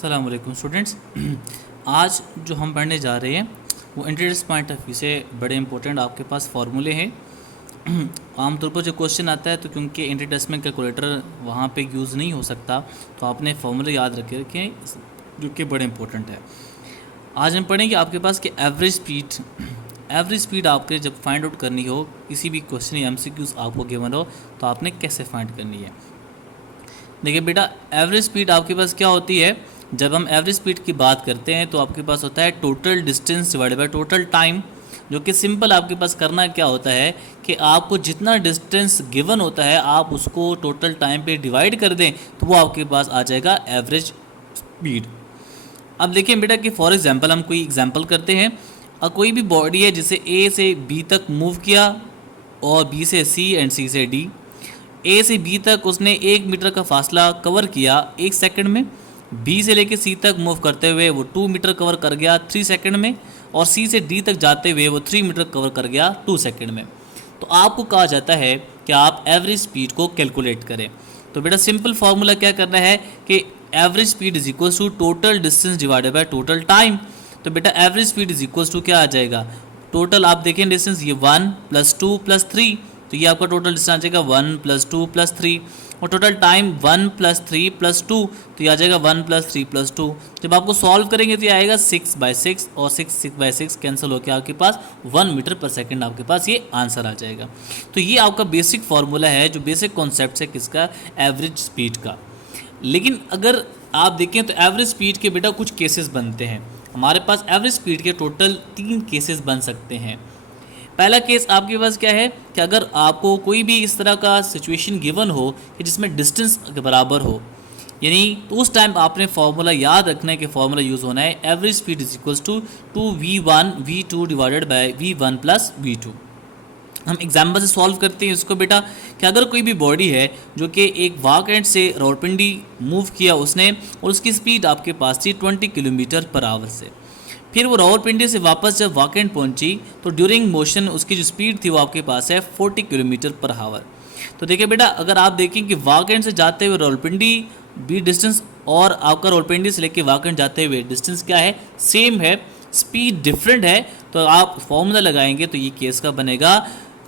अस्सलाम वालेकुम स्टूडेंट्स। आज जो हम पढ़ने जा रहे हैं वो इंट्रोडक्शन पॉइंट ऑफ व्यू से बड़े इंपॉर्टेंट आपके पास फार्मूले हैं। आमतौर पर जो क्वेश्चन आता है तो क्योंकि इंट्रोडक्शन में कैलकुलेटर वहाँ पे यूज़ नहीं हो सकता तो आपने फार्मूले याद रखे रखें जो कि बड़े इंपॉर्टेंट है। आज हम पढ़ेंगे आपके पास कि एवरेज स्पीड आपके जब फाइंड आउट करनी हो, किसी भी क्वेश्चन या MCQs आपको गिवन हो तो आपने कैसे फाइंड करनी है। देखिए बेटा, एवरेज स्पीड आपके पास क्या होती है। जब हम एवरेज स्पीड की बात करते हैं तो आपके पास होता है total distance divided by total time, जो कि सिंपल आपके पास करना क्या होता है कि आपको जितना डिस्टेंस गिवन होता है आप उसको टोटल टाइम पे डिवाइड कर दें तो वो आपके पास आ जाएगा एवरेज स्पीड। अब देखिए बेटा कि फॉर एग्जांपल हम कोई एग्जांपल करते हैं। कोई भी बॉडी है जिसे A से B तक मूव किया और B से C एंड C से D। A से B तक उसने 1 मीटर का फासला कवर किया 1 सेकंड में। B से लेके C तक मूव करते हुए वो 2 मीटर कवर कर गया 3 सेकंड में, और C से D तक जाते हुए वो 3 मीटर कवर कर गया 2 सेकंड में। तो आपको कहा जाता है कि आप एवरेज स्पीड को कैलकुलेट करें। तो बेटा सिंपल फार्मूला क्या करना है कि average speed is equal to total distance divided by total time. तो बेटा average speed is equal to क्या आ जाएगा, टोटल आप देखें डिस्टेंस ये 1 + 2 + 3, तो ये आपका टोटल डिस्टेंस आ जाएगा 1 + 2 + 3, और टोटल टाइम 1 + 3 + 2, तो ये आ जाएगा 1 + 3 + 2। जब आपको सॉल्व करेंगे तो ये आएगा 6/6, और 6/6 कैंसिल होकर आपके पास 1 मीटर पर सेकंड आपके पास ये आंसर आ जाएगा। तो ये आपका बेसिक फार्मूला है, जो बेसिक कॉन्सेप्ट है किसका, एवरेज स्पीड का। लेकिन अगर आप देखें तो एवरेज स्पीड के बेटा कुछ केसेस बनते हैं। हमारे पास एवरेज स्पीड के टोटल 3 केसेस बन सकते हैं। पहला केस आपके पास क्या है कि अगर आपको कोई भी इस तरह का सिचुएशन गिवन हो कि जिसमें डिस्टेंस के बराबर हो, यानी तो उस टाइम आपने फार्मूला याद रखना है कि फार्मूला यूज़ होना है average speed is equals to 2v1 v2 divided by v1 + v2। हम एग्जाम्पल से सॉल्व करते हैं इसको बेटा कि अगर कोई भी बॉडी है जो कि एक वाकएंड से रावलपिंडी मूव किया उसने, और उसकी स्पीड आपके पास थी 20 km/h से। फिर वो रावलपिंडी से वापस जब वाकएंड पहुंची तो ड्यूरिंग मोशन उसकी जो स्पीड थी वो आपके पास है 40 km/h। तो देखिए बेटा, अगर आप देखें कि वाकएंड से जाते हुए रावलपिंडी भी डिस्टेंस और आपका रावलपिंडी से लेके वाकएंड जाते हुए डिस्टेंस क्या है, सेम है, स्पीड डिफरेंट है, तो आप फॉर्मूला लगाएंगे तो ये केस का बनेगा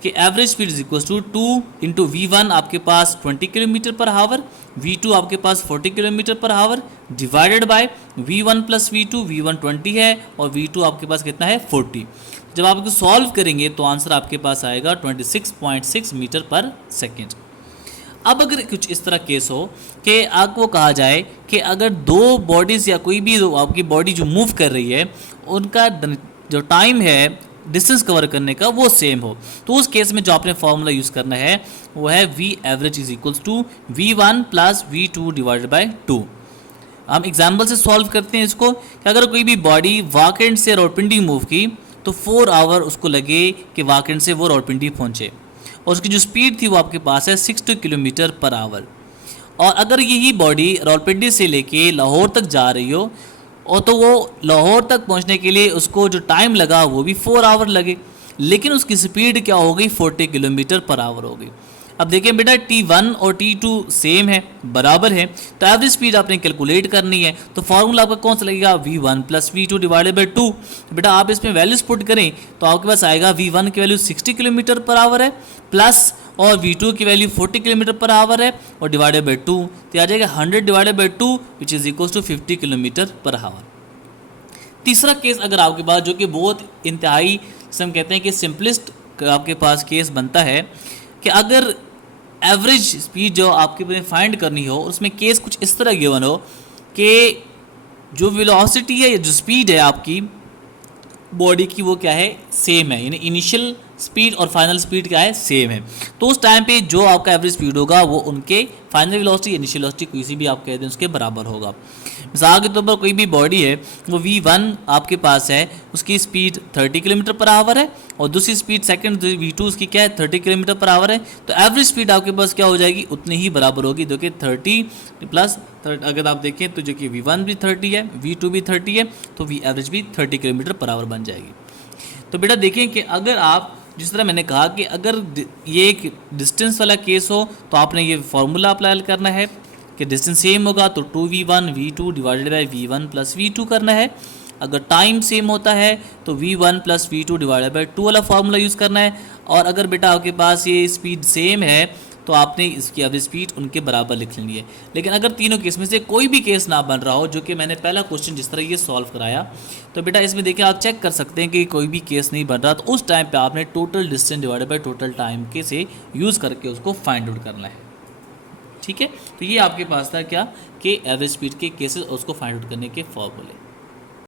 कि average speed is equal to 2 × v1 आपके पास 20 km/h, v2 आपके पास 40 km/h divided by v1 + v2, v1 20 है और v2 आपके पास कितना है 40। जब आप इसको सॉल्व करेंगे तो आंसर आपके पास आएगा 26.6 मीटर पर सेकेंड। अब अगर कुछ इस तरह केस हो कि आपको कहा जाए कि अगर दो बॉडीज़ या कोई भी आपकी बॉडी जो मूव कर रही है उनका जो टाइम है डिस्टेंस कवर करने का वो सेम हो, तो उस केस में जो आपने फॉर्मूला यूज़ करना है वो है v average is equals to v1 + v2 divided by 2। हम एग्जाम्पल से सॉल्व करते हैं इसको कि अगर कोई भी बॉडी वाकएंड से रावलपिंडी मूव की तो 4 आवर उसको लगे कि वाकएंड से वो रावलपिंडी पहुँचे, और उसकी जो स्पीड थी वो आपके पास है 60 km/h। और अगर यही बॉडी रावलपिंडी से लेके लाहौर तक जा रही हो और तो वो लाहौर तक पहुंचने के लिए उसको जो टाइम लगा वो भी 4 आवर लगे, लेकिन उसकी स्पीड क्या हो गई 40 km/h हो गई। अब देखिए बेटा T1 और T2 सेम है, बराबर है, तो एवरेज स्पीड आपने कैलकुलेट करनी है। तो फार्मूला आपका कौन सा लगेगा, v1 + v2 डिवाइडेड बाय 2। तो बेटा आप इसमें वैल्यूज पुट करें तो आपके पास आएगा v1 की वैल्यू 60 km/h है, प्लस और v2 की वैल्यू 40 km/h है, और डिवाइडेड बाय 2, तो आ जाएगा 100 divided by 2 which is equal to 50 km/h। तीसरा केस अगर आपके पास, जो कि बहुत इंतहाई हम कहते हैं कि सिंपलेस्ट आपके पास केस बनता है कि अगर एवरेज स्पीड जो आपके फाइंड करनी हो उसमें केस कुछ इस तरह गिवन हो कि जो वेलोसिटी है या जो स्पीड है आपकी बॉडी की वो क्या है, सेम है, यानी इनिशियल स्पीड और फाइनल स्पीड क्या है, सेम है। तो उस टाइम पे जो आपका एवरेज स्पीड होगा वो उनके फाइनल वेलोसिटी इनिशियल वेलोसिटी किसी भी आप कह दें उसके बराबर होगा। मिसाल के तौर पर कोई भी बॉडी है वो v1 आपके पास है, उसकी स्पीड 30 km/h है, और दूसरी स्पीड सेकंड v2 उसकी क्या है 30 km/h है, तो एवरेज स्पीड आपके पास क्या हो जाएगी, उतनी ही बराबर होगी, जो कि 30 + 30। अगर आप देखें तो जो कि v1 भी 30 है, v2 भी 30 है, तो v एवरेज भी 30 km/h बन जाएगी। तो बेटा देखें कि अगर आप जिस तरह मैंने कहा कि अगर ये एक डिस्टेंस वाला केस हो तो आपने ये फार्मूला अप्लाई करना है, कि डिस्टेंस सेम होगा तो 2v1 v2 divided by v1 plus v2 करना है। अगर टाइम सेम होता है तो v1 plus v2 divided by 2 वाला फार्मूला यूज़ करना है। और अगर बेटा आपके पास ये स्पीड सेम है तो आपने इसकी अब स्पीड उनके बराबर लिख लेनी है। लेकिन अगर तीनों केस में से कोई भी केस ना बन रहा हो, जो कि मैंने पहला क्वेश्चन जिस तरह ये सॉल्व कराया, तो बेटा इसमें देखिए आप चेक कर सकते हैं कि कोई भी केस नहीं बन रहा, तो उस टाइम पे आपने total distance divided by total time के से यूज़ करके उसको फाइंड आउट करना है। ठीक है, तो ये आपके पास था क्या कि एवरेज स्पीड के केसेस उसको फाइंड आउट करने के फॉर्मूले।